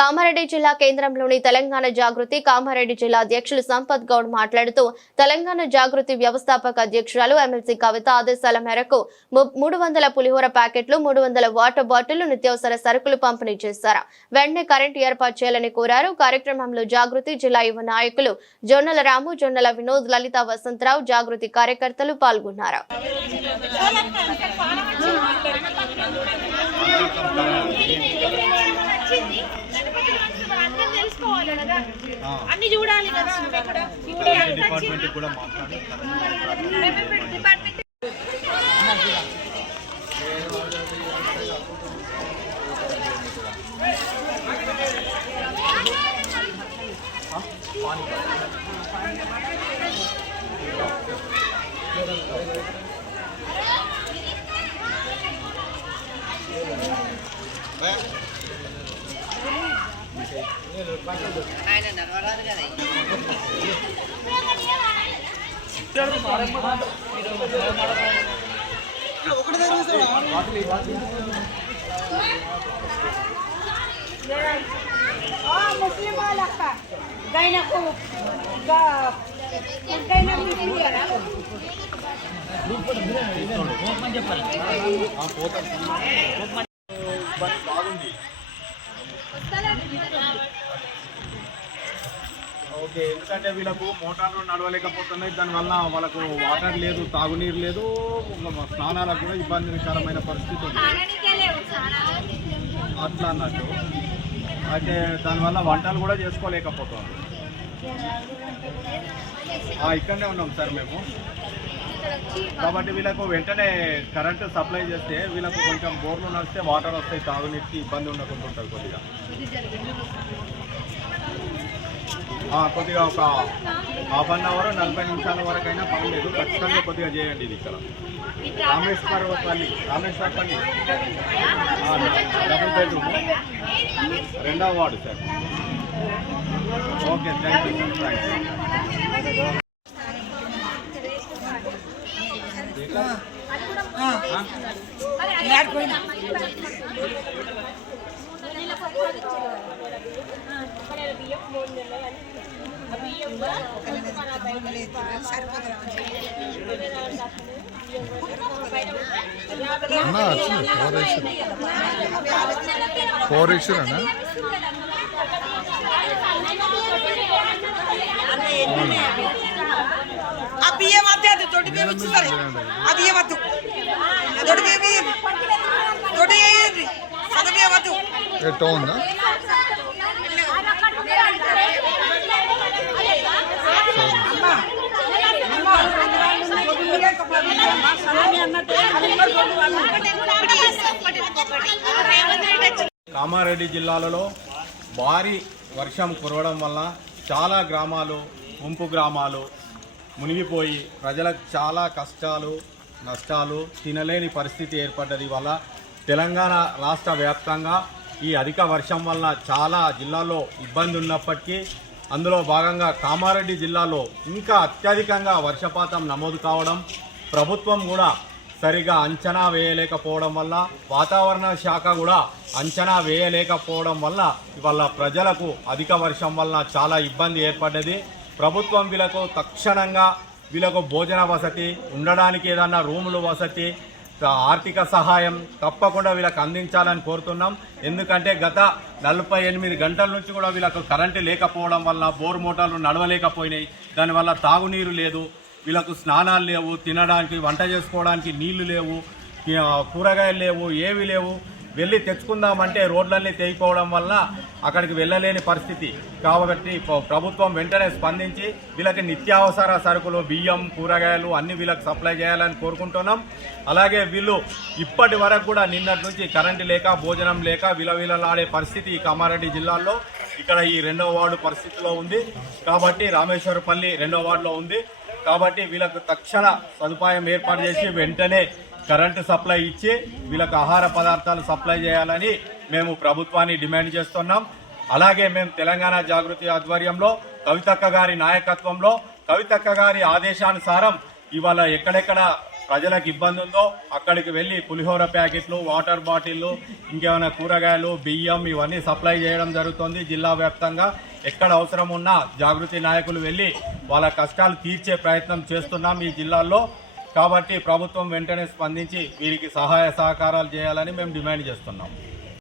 కామారెడ్డి జిల్లా కేంద్రంలోని తెలంగాణ జాగృతి కామారెడ్డి జిల్లా అధ్యక్షులు సంపత్ గౌడ్ మాట్లాడుతూ తెలంగాణ జాగృతి వ్యవస్థాపక అధ్యక్షురాలు ఎమ్మెల్సీ కవిత ఆదేశాల మేరకు మూడు వందల పులిహోర ప్యాకెట్లు మూడు వందల వాటర్ బాటిల్ నిత్యావసర సరుకులు పంపిణీ చేశారు. వెంటనే కరెంట్ ఏర్పాటు చేయాలని కోరారు. కార్యక్రమంలో జాగృతి జిల్లా యువ నాయకులు జొన్నల రాము జొన్నల వినోద్ లలిత వసంతరావు జాగృతి కార్యకర్తలు పాల్గొన్నారు. అర్థం తెలుసుకోవాలి కదా అన్ని చూడాలి కదా ఆమె కూడా ఇప్పుడు ఎంత డిపార్ట్మెంట్ కూడా మాట్లాడి వచ్చింది? డిపార్ట్మెంట్ ముస్లిం వాళ్ళక్క గైనకు బాగుంది ఓకే ఎందుకంటే వీళ్ళకు మోటార్లు నడవలేకపోతున్నాయి. దానివల్ల వాళ్ళకు వాటర్ లేదు తాగునీరు లేదు స్నానాలకు కూడా ఇబ్బందికరమైన పరిస్థితి ఉంది. అట్లా అన్నట్టు. అయితే దానివల్ల వంటలు కూడా చేసుకోలేకపోతున్నారు. ఇక్కడనే ఉన్నాం సార్ మేము. కాబట్టి వీళ్ళకు వెంటనే కరెంటు సప్లై చేస్తే వీళ్ళకు కొంచెం బోర్లు నడిస్తే వాటర్ వస్తాయి తాగునీటికి ఇబ్బంది ఉండకుండా ఉంటుంది కొద్దిగా. కొద్దిగా ఒక హాఫ్ అన్ అవర్ నలభై నిమిషాల వరకు అయినా పర్లేదు ఖచ్చితంగా కొద్దిగా చేయండి ఇది ఇక్కడ. రామేశ్వరపల్లి రామేశ్వరపల్లి పల్లి. Double bedroom. రెండవ ward sir. okay thank you sir thank you అన్నా వచ్చింది ఫోర్ వేసారు ఫోర్ వేసారు అన్న దొడ్డి దొడ్డి. దొడ్డి ఎట్టో ఉందా? కామారెడ్డి జిల్లాలలో భారీ వర్షం కురవడం వల్ల చాలా గ్రామాలు ముంపు గ్రామాలు మునిగిపోయి ప్రజలకు చాలా కష్టాలు నష్టాలు తినలేని పరిస్థితి ఏర్పడ్డది. వల్ల తెలంగాణ రాష్ట్ర వ్యాప్తంగా ఈ అధిక వర్షం వల్ల చాలా జిల్లాల్లో ఇబ్బంది ఉన్నప్పటికీ అందులో భాగంగా కామారెడ్డి జిల్లాలో ఇంకా అత్యధికంగా వర్షపాతం నమోదు కావడం ప్రభుత్వం కూడా సరిగా అంచనా వేయలేకపోవడం వల్ల వాతావరణ శాఖ కూడా అంచనా వేయలేకపోవడం వల్ల ఇవాళ ప్రజలకు అధిక వర్షం వల్ల చాలా ఇబ్బంది ఏర్పడ్డది. ప్రభుత్వం వీళ్ళకు తక్షణంగా వీళ్ళకు భోజన వసతి ఉండడానికి ఏదన్నా రూములు వసతి ఆర్థిక సహాయం తప్పకుండా వీళ్ళకి అందించాలని కోరుతున్నాం. ఎందుకంటే గత నలభై ఎనిమిది గంటల నుంచి కూడా వీళ్ళకు కరెంటు లేకపోవడం వల్ల బోర్ మోటార్లు నడవలేకపోయినాయి. దానివల్ల తాగునీరు లేదు. వీళ్ళకు స్నానాలు లేవు తినడానికి వంట చేసుకోవడానికి నీళ్ళు లేవు కూరగాయలు లేవు ఏవి లేవు. వెళ్ళి తెచ్చుకుందామంటే రోడ్లన్నీ తెగిపోవడం వల్ల అక్కడికి వెళ్ళలేని పరిస్థితి. కాబట్టి ప్రభుత్వం వెంటనే స్పందించి వీళ్ళకి నిత్యావసర సరుకులు బియ్యం కూరగాయలు అన్ని వీళ్ళకి సప్లై చేయాలని కోరుకుంటున్నాం. అలాగే వీళ్ళు ఇప్పటి వరకు కూడా నిన్నటి నుంచి కరెంటు లేక భోజనం లేక విలవిలలాడే పరిస్థితి ఈ కామారెడ్డి జిల్లాలో ఇక్కడ ఈ రెండో వార్డు పరిస్థితిలో ఉంది. కాబట్టి రామేశ్వరపల్లి రెండో వార్డులో ఉంది. కాబట్టి వీళ్ళకు తక్షణ సదుపాయం ఏర్పాటు చేసి వెంటనే కరెంటు సప్లై ఇచ్చి వీళ్ళకు ఆహార పదార్థాలు సప్లై చేయాలని మేము ప్రభుత్వాన్ని డిమాండ్ చేస్తున్నాం. అలాగే మేము తెలంగాణ జాగృతి ఆధ్వర్యంలో కవితక్క గారి నాయకత్వంలో కవితక్క గారి ఆదేశానుసారం ఇవాళ ఎక్కడెక్కడ ప్రజలకు ఇబ్బంది ఉందో అక్కడికి వెళ్ళి పులిహోర ప్యాకెట్లు వాటర్ బాటిళ్ళు ఇంకేమైనా కూరగాయలు బియ్యం ఇవన్నీ సప్లై చేయడం జరుగుతుంది జిల్లా వ్యాప్తంగా. ఎక్కడ అవసరం ఉన్నా జాగృతి నాయకులు వెళ్ళి వాళ్ళ కష్టాలు తీర్చే ప్రయత్నం చేస్తున్నాం ఈ జిల్లాల్లో కాబట్టి ప్రభుత్వం వెంటనే స్పందించి వీరికి సహాయ సహకారాలు చేయాలని మేము డిమాండ్ చేస్తున్నాం.